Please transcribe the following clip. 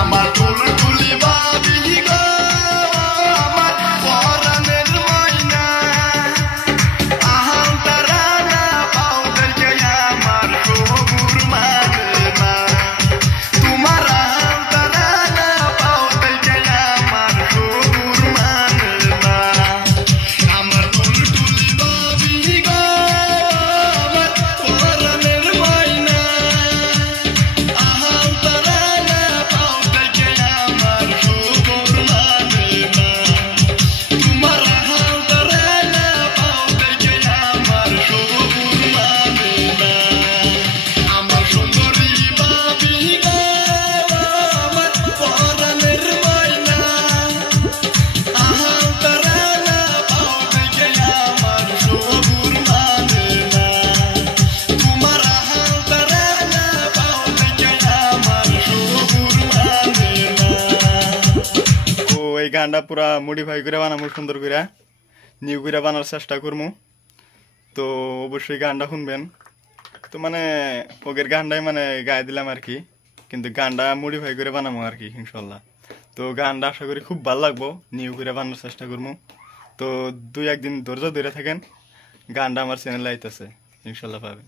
আমার টুলটুলি বাবি গো আমার পরাণের ময়না আহাল তারানা পাও দেখে আমার সবুর মানে না তোমার আহাল তারানা পাও দেখে আমার সবুর মানে না আমার টুলটুলি বাবি গো আমার পরাণের ময়না আহাল তারানা পাও দেখে আমার সবুর মানে না তোমার আহাল তারানা পাও দেখে আমার সবুর মানে না আমার সুন্দরী বাবি গো আমার পরাণের ময়না আহাল তারানা পাও দেখে আমার সবুর মানে না তোমার আহাল তারানা পাও দেখে আমার সবুর মানে না। তো এই গানটা পুরা মডিফাই করে বানাবো, সুন্দর করে নিউ করে বানার চেষ্টা করবো। তো অবশ্যই গানটা শুনবেন। তো মানে ওগের গানটাই মানে গায়ে দিলাম আর কি, কিন্তু গানটা মডিফাই করে বানাবো আর কি ইনশাল্লাহ। তো গানটা আশা করি খুব ভালো লাগবো, নিউ করে বানানোর চেষ্টা করবো। তো 2-1 দিন ধৈর্য ধরে থাকেন, গানটা আমার চ্যানেলে আইতেছে, ইনশাল্লাহ পাবেন।